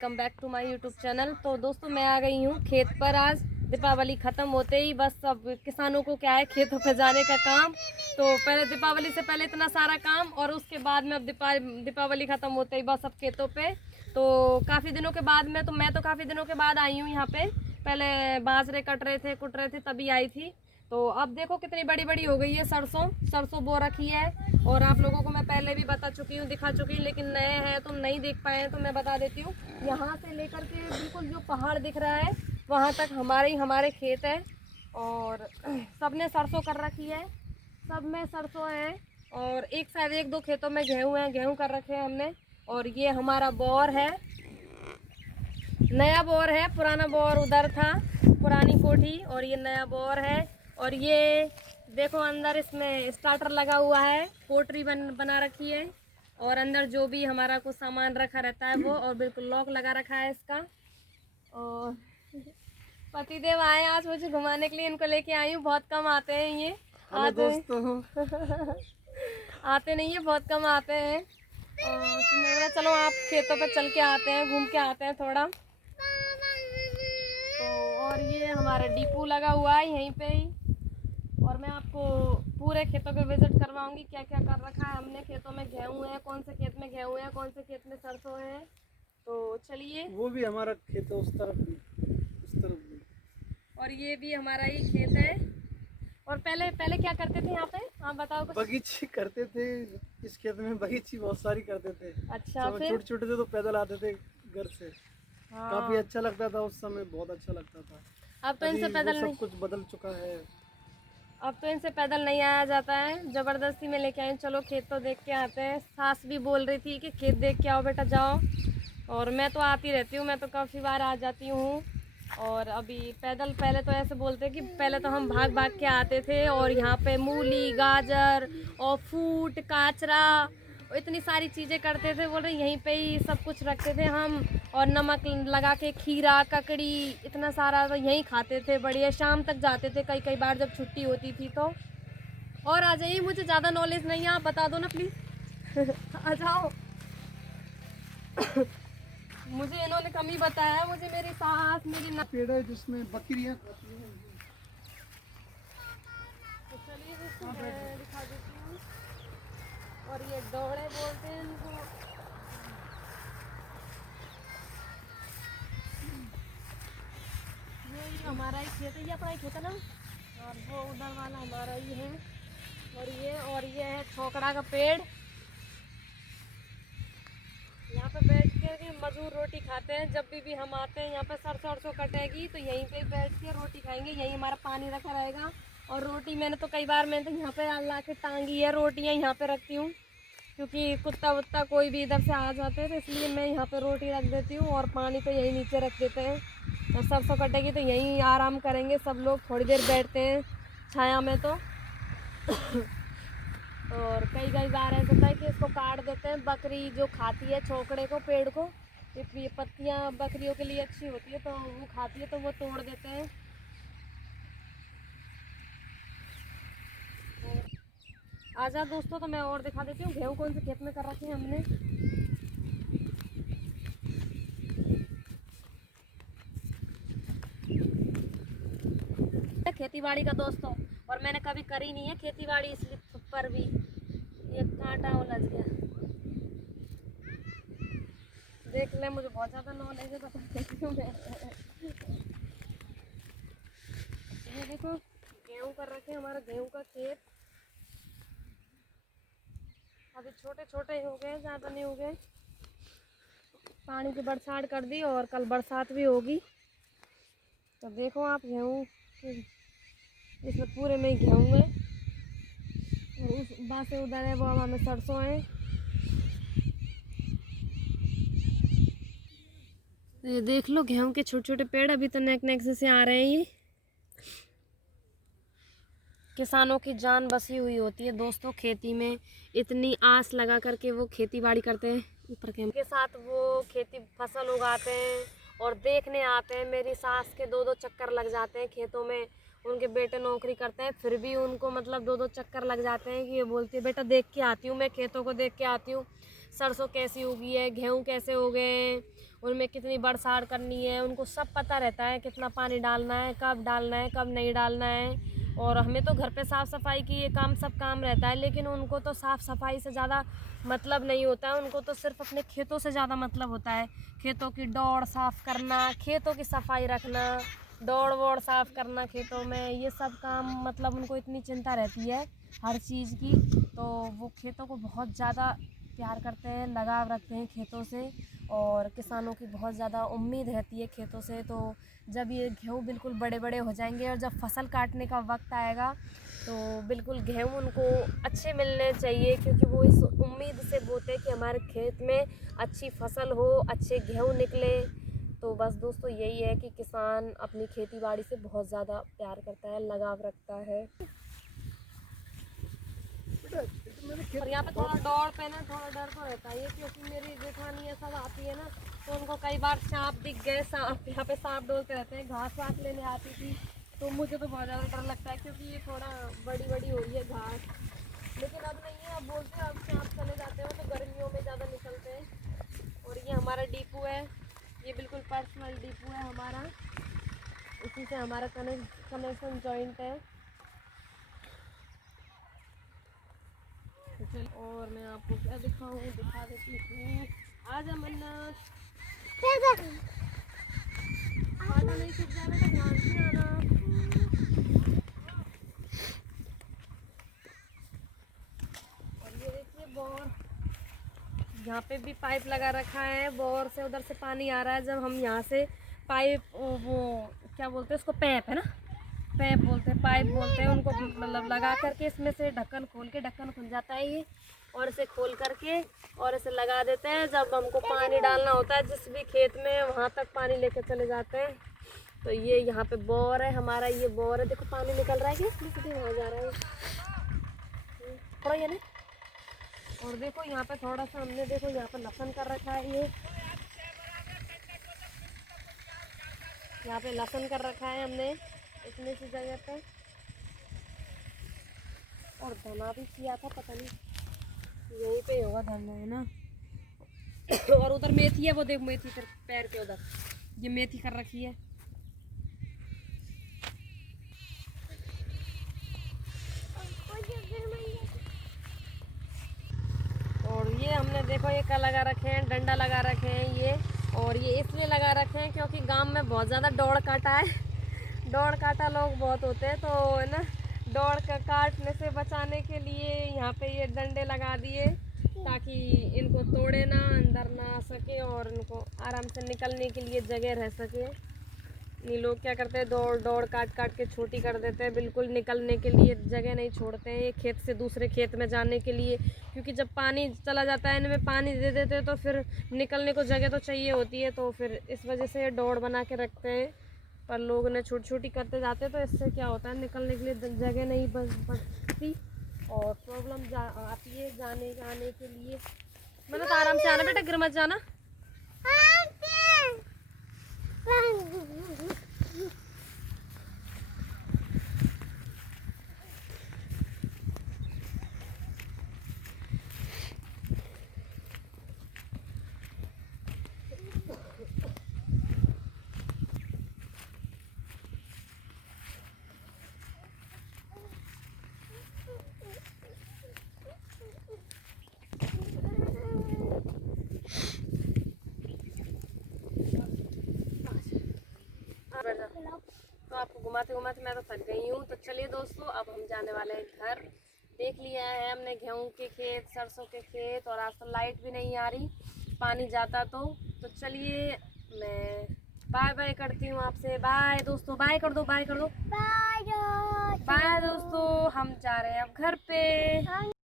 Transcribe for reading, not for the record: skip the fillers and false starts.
Welcome back to my YouTube channel. तो दोस्तों मैं आ गई हूँ खेत पर। आज दीपावली ख़त्म होते ही बस अब किसानों को क्या है, खेतों पे जाने का काम। तो पहले दीपावली से पहले इतना सारा काम, और उसके बाद में अब दीपावली ख़त्म होते ही बस अब खेतों पे। तो काफ़ी दिनों के बाद मैं तो काफ़ी दिनों के बाद आई हूँ यहाँ पे। पहले बाजरे कुट रहे थे तभी आई थी। तो अब देखो कितनी बड़ी बड़ी हो गई है सरसों बो रखी है। और आप लोगों को मैं पहले भी बता चुकी हूँ, दिखा चुकी हूँ, लेकिन नए हैं तो नहीं देख पाए हैं तो मैं बता देती हूँ। यहाँ से लेकर के बिल्कुल जो पहाड़ दिख रहा है वहाँ तक हमारे खेत है। और सब ने सरसों कर रखी है, सब में सरसों है। और एक साइड एक दो खेतों में गेहूँ कर रखे हैं हमने। और ये हमारा बोर है, नया बोर है, पुराना बोर उधर था, पुरानी कोठी, और ये नया बोर है। और ये देखो अंदर इसमें स्टार्टर लगा हुआ है, पोटरी बना रखी है। और अंदर जो भी हमारा कुछ सामान रखा रहता है वो, और बिल्कुल लॉक लगा रखा है इसका। और पतिदेव आए आज मुझे घुमाने के लिए, इनको लेके आई हूँ। बहुत कम आते हैं ये, आते दोस्तों आते नहीं है, बहुत कम आते हैं। और तो मैं बोला चलो आप खेतों पे चल के आते हैं, घूम के आते हैं थोड़ा। तो और ये हमारा डिपो लगा हुआ है यहीं पे ही। और मैं आपको पूरे खेतों पे विजिट करवाऊंगी, क्या क्या कर रखा है हमने खेतों में। गेहूँ है, कौन से खेत में गेहूँ है, कौन से खेत में सरसों है। तो चलिए, वो भी हमारा खेत है, उस तरफ भी। और ये भी हमारा ही खेत है। और पहले पहले क्या करते थे यहाँ पे, आप बताओ कुछ। बगीचे करते थे, इस खेत में बगीची बहुत सारी करते थे। अच्छा, जब फिर छोटे छोटे थे तो पैदल आते थे घर से। हाँ, काफी अच्छा लगता था उस समय, बहुत अच्छा लगता था। अब तो अभी इनसे वो पैदल नहीं, सब कुछ बदल चुका है। अब तो इनसे पैदल नहीं आया जाता है, ज़बरदस्ती में लेके आए। चलो खेत तो देख के आते हैं। सास भी बोल रही थी कि खेत देख के आओ बेटा, जाओ। और मैं तो आती रहती हूँ, मैं तो काफ़ी बार आ जाती हूँ। और अभी पैदल, पहले तो ऐसे बोलते कि पहले तो हम भाग भाग के आते थे, और यहाँ पे मूली, गाजर और फूट, काचरा, और इतनी सारी चीज़ें करते थे। बोल रहे यहीं पे ही सब कुछ रखते थे हम। और नमक लगा के खीरा, ककड़ी, इतना सारा तो यहीं खाते थे। बढ़िया शाम तक जाते थे कई कई बार जब छुट्टी होती थी तो। और आ जाइए, मुझे ज़्यादा नॉलेज नहीं है, आप बता दो ना प्लीज़ आ जाओ मुझे इन्होंने कम ही बताया, मुझे मेरी सास, मेरी ना। पेड़ है जिसमें बकरियां खाती हैं। तो चलिए दोस्तों मैं दिखा देती हूँ। और ये दौड़े बोलते हैं इनको। ये हमारा ही खेत है, ये अपना ही खेत है ना। और वो उधर वाला हमारा ही है। और ये है छोकड़ा का पेड़। यहाँ पे बैठ के मजदूर रोटी खाते हैं। जब भी हम आते हैं यहाँ पे, सरसों कटेगी तो यहीं पे बैठ के रोटी खाएंगे। यहीं हमारा पानी रखा रहेगा। और रोटी मैंने तो कई बार, मैंने तो यहाँ पे ला के टांगी है, रोटियाँ यहाँ पे रखती हूँ, क्योंकि कुत्ता वुत्ता कोई भी इधर से आ जाते हैं, तो इसलिए मैं यहाँ पे रोटी रख देती हूँ। और पानी तो यहीं नीचे रख देते हैं। और सरसों कटेगी तो यहीं आराम करेंगे सब लोग, थोड़ी देर बैठते हैं छाया में तो और कई बार ऐसा होता है कि इसको काट देते हैं। बकरी जो खाती है छोकड़े को, पेड़ को, ये पत्तियाँ बकरियों के लिए अच्छी होती है तो वो खाती है, तो वो तोड़ देते हैं। आजा दोस्तों, तो मैं और दिखा देती हूँ गेहूँ कौन से खेत में कर रखे हैं हमने। खेती बाड़ी का दोस्तों, और मैंने कभी करी नहीं है खेती बाड़ी, इसलिए पर भी ये कांटा उलझ गया। देख ले, मुझे बहुत ज़्यादा नॉलेज है, बता देती हूँ मैं। ये देखो गेहूँ कर रखे हैं, हमारा गेहूँ का खेत। अभी छोटे छोटे हो गए, ज़्यादा नहीं हो गए। पानी की बरसात कर दी और कल बरसात भी होगी। तो देखो आप गेहूँ, इसमें पूरे में ही गेहूँ है। और उस बासे उधर है, वो हमें सरसों है। तो ये देख लो गेहूँ के छोटे छोटे पेड़, अभी तो नेक से आ रहे हैं। ये किसानों की जान बसी हुई होती है दोस्तों खेती में। इतनी आस लगा करके वो खेती बाड़ी करते हैं, ऊपर के साथ वो खेती फसल उगाते हैं और देखने आते हैं। मेरी सास के दो दो चक्कर लग जाते हैं खेतों में। उनके बेटे नौकरी करते हैं, फिर भी उनको मतलब दो दो चक्कर लग जाते हैं कि ये बोलती है बेटा देख के आती हूँ, मैं खेतों को देख के आती हूँ, सरसों कैसी उगी है, गेहूँ कैसे हो गए हैं, उनमें कितनी बरसात करनी है, उनको सब पता रहता है कितना पानी डालना है, कब नहीं डालना है। और हमें तो घर पे साफ़ सफाई की ये काम सब काम रहता है, लेकिन उनको तो साफ़ सफाई से ज़्यादा मतलब नहीं होता है। उनको तो सिर्फ अपने खेतों से ज़्यादा मतलब होता है। खेतों की डोर साफ़ करना, खेतों की सफाई रखना, दौड़ वोड़ साफ़ करना खेतों में, ये सब काम मतलब उनको इतनी चिंता रहती है हर चीज़ की। तो वो खेतों को बहुत ज़्यादा प्यार करते हैं, लगाव रखते हैं खेतों से। और किसानों की बहुत ज़्यादा उम्मीद रहती है खेतों से। तो जब ये गेहूँ बिल्कुल बड़े बड़े हो जाएंगे और जब फसल काटने का वक्त आएगा तो बिल्कुल गेहूँ उनको अच्छे मिलने चाहिए, क्योंकि वो इस उम्मीद से बोते हैं कि हमारे खेत में अच्छी फसल हो, अच्छे गेहूँ निकले। तो बस दोस्तों यही है कि किसान अपनी खेती बाड़ी से बहुत ज़्यादा प्यार करता है, लगाव रखता है। और यहाँ पे थोड़ा दौड़ पे ना थोड़ा डर तो रहता है, क्योंकि मेरी जेठानी ये सब आती है ना, तो उनको कई बार सांप दिख गए। सांप यहाँ पे सांप डोलते रहते हैं। घास वास लेने आती थी तो मुझे तो बहुत ज़्यादा डर लगता है, क्योंकि ये थोड़ा बड़ी बड़ी हो रही है घास। लेकिन अब नहीं है, अब बोलते हैं अब सांप चले जाते हैं, तो गर्मियों में ज़्यादा निकलते हैं। और ये हमारा डिपो है, ये बिल्कुल पर्सनल डिपो है हमारा, इसी से हमारा कनेक्शन जॉइंट है। और मैं आपको क्या दिखाऊं, दिखा देती हूँ। आजा मन्नत, आटा नहीं सूख जाए बेटा, ध्यान से आना। और ये देखिए बोर, यहाँ पे भी पाइप लगा रखा है। बोर से उधर से पानी आ रहा है। जब हम यहाँ से पाइप, वो क्या बोलते हैं उसको, पैप है ना, पैप बोलते हैं, पाइप बोलते हैं उनको, मतलब लगा करके इसमें से ढक्कन खोल के, ढक्कन खुल जाता है ये, और इसे खोल करके और इसे लगा देते हैं। जब हमको पानी डालना होता है जिस भी खेत में, वहाँ तक पानी लेके चले जाते हैं। तो ये यहाँ पे बोर है हमारा, ये बोर है। देखो पानी निकल रहा है, क्या सीधे वहाँ जा रहा है थोड़ा ये नहीं। और देखो यहाँ पे थोड़ा सा हमने, देखो यहाँ पे लहसुन कर रखा है, ये यहाँ पे लहसुन कर रखा है हमने इतनी सी जगह पे। और धना भी किया था, पता नहीं यहीं पे होगा धना, है ना। और उधर मेथी है, वो देख मेथी फिर पैर के उधर, ये मेथी कर रखी है। और ये हमने देखो ये क्या लगा रखे हैं, डंडा लगा रखे हैं ये। और ये इसलिए लगा रखे हैं क्योंकि गांव में बहुत ज़्यादा दौड़ काटा है। दौड़ काटा लोग बहुत होते हैं, तो है ना, दौड़ का काटने से बचाने के लिए यहाँ पे ये डंडे लगा दिए, ताकि इनको तोड़े ना, अंदर ना आ सके और इनको आराम से निकलने के लिए जगह रह सके। ये लोग क्या करते हैं, दौड़ दौड़ काट काट के छोटी कर देते हैं, बिल्कुल निकलने के लिए जगह नहीं छोड़ते हैं एक खेत से दूसरे खेत में जाने के लिए। क्योंकि जब पानी चला जाता है, इनमें पानी दे देते हैं, तो फिर निकलने को जगह तो चाहिए होती है। तो फिर इस वजह से ये दौड़ बना के रखते हैं। पर लोग ने छोटी छोटी करते जाते हैं, तो इससे क्या होता है, निकलने के लिए जगह नहीं बचती और प्रॉब्लम आती है जाने आने के लिए। मतलब आराम से आना बेटा, गिर मत जाना। तो आपको घुमाते घुमाते मैं तो थक गई हूँ। तो चलिए दोस्तों, अब हम जाने वाले हैं घर। देख लिया है हमने गेहूं के खेत, सरसों के खेत, और आज तो लाइट भी नहीं आ रही, पानी जाता तो चलिए मैं बाय बाय करती हूँ आपसे। बाय दोस्तों, बाय कर दो, बाय कर दो, बाय दोस्तों। हम जा रहे हैं अब घर पे।